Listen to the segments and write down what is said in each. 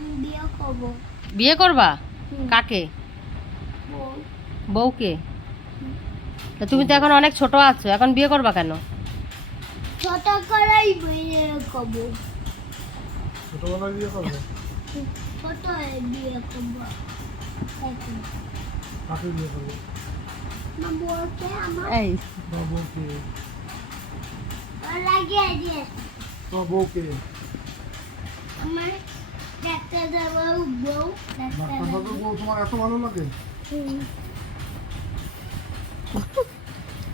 আমি বিয়ে করব। বিয়ে করবা? হুম। কাকে? বউ। বউকে? তা তুমি তো এখন অনেক ছোট আছো, এখন বিয়ে করবা কেন? ছোট করেই বিয়ে করব। ছোটবেলায় বিয়ে করবে? ছোট হয়ে বিয়ে করব। এখন কাকে বিয়ে করবে? আমার বউকে আমার এই তোমার বউকে? লাগিয়ে দিয়ে তোমার বউকে? আমার ডাক্তার বাবু বউ। ডাক্তার দাদুর বউ তোমার এত ভালো লাগে? হুম।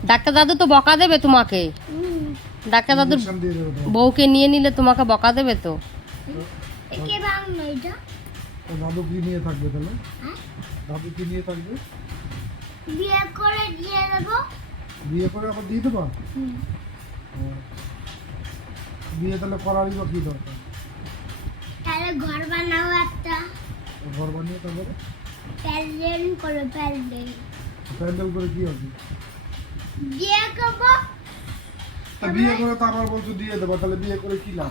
ডাক্তার দাদু তো বকা দেবে তোমাকে। হুম। ডাক্তার দাদুর ইঞ্জেকশন দিয়ে দেবে তোমাকে। বউকে নিয়ে নিলে তোমাকে বকা দেবে তো। একে বাংলা এটা তো দাদু কি নিয়ে থাকবে তাহলে? হ্যাঁ? দাদু কি নিয়ে থাকবে? বিয়ে করে দিয়ে দেবো। বিয়ে করে আবার দিয়ে দেবা? হুম। ও। বিয়ে তাহলে করারই বা কি দরকার? তাহলে ঘর বানাবো একটা। ঘর বানিয়ে তারপরে প্যান্ডেল করে প্যান্ডেল প্যান্ডেল করে কি হবে? বিয়ে করবো। তা বিয়ে করে তো আবার বলছো দিয়ে দেবা, তাহলে বিয়ে করে কি লাভ?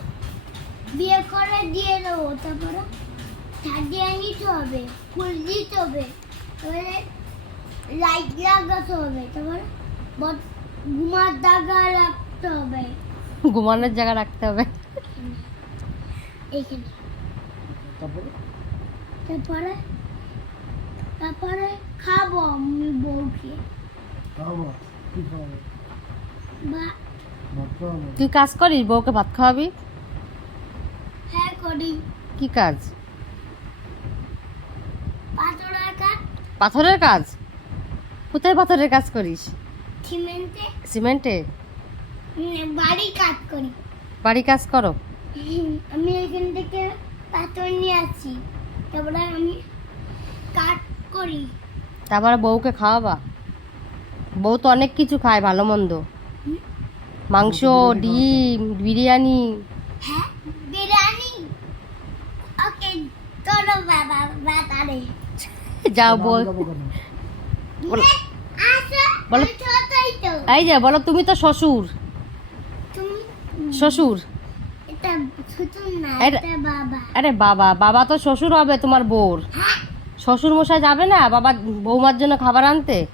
বিয়ে করে দিয়ে দেবো, তারপরে সাজিয়ে নিতে হবে, ফুল দিতে হবে, তারপরে লাইট লাগাতে হবে, তারপরে ঘুমার জায়গা রাখতে হবে ঘুমানোর জায়গা রাখতে হবে। এইখানে। তারপরে তারপরে তারপরে খাবো আমি বউকে খাওয়াবা? কি খাওয়াবে? বা ভাত খাওয়াবো? তুই কাজ করিস, বউকে ভাত খাওয়াবি? হ্যাঁ করি। কি কাজ? পাথরের কাজ, পাথরের কাজ? কোথায় পাথরের কাজ করিস? সিমেন্টে সিমেন্টে? বাড়ি কাজ করি। বাড়ি কাজ করো? আমি এখান থেকে পাথর নিয়ে আসি, তারপরে আমি কাজ করি। তারপরে বউকে খাওয়াবা? বউ তো অনেক কিছু খায়, ভালো মন্দ, মাংস, ডিম, বিরিয়ানি। হ্যাঁ বিরিয়ানি। ওকে চলো বাবা বাতারে যাও দাদু বউ। যাবো কেন? বলো। আসো বলো। আমি ছোটই তো। এই যে বলো, তুমি তো শ্বশুর। তুমি শ্বশুর? এটা ছোট না, এটা- এটা বাবা। আরে বাবা, বাবা তো শ্বশুর হবে তোমার বউর। হ্যাঁ শ্বশুর মশাই যাবে না বাবা বৌমার জন্য খাবার আনতে?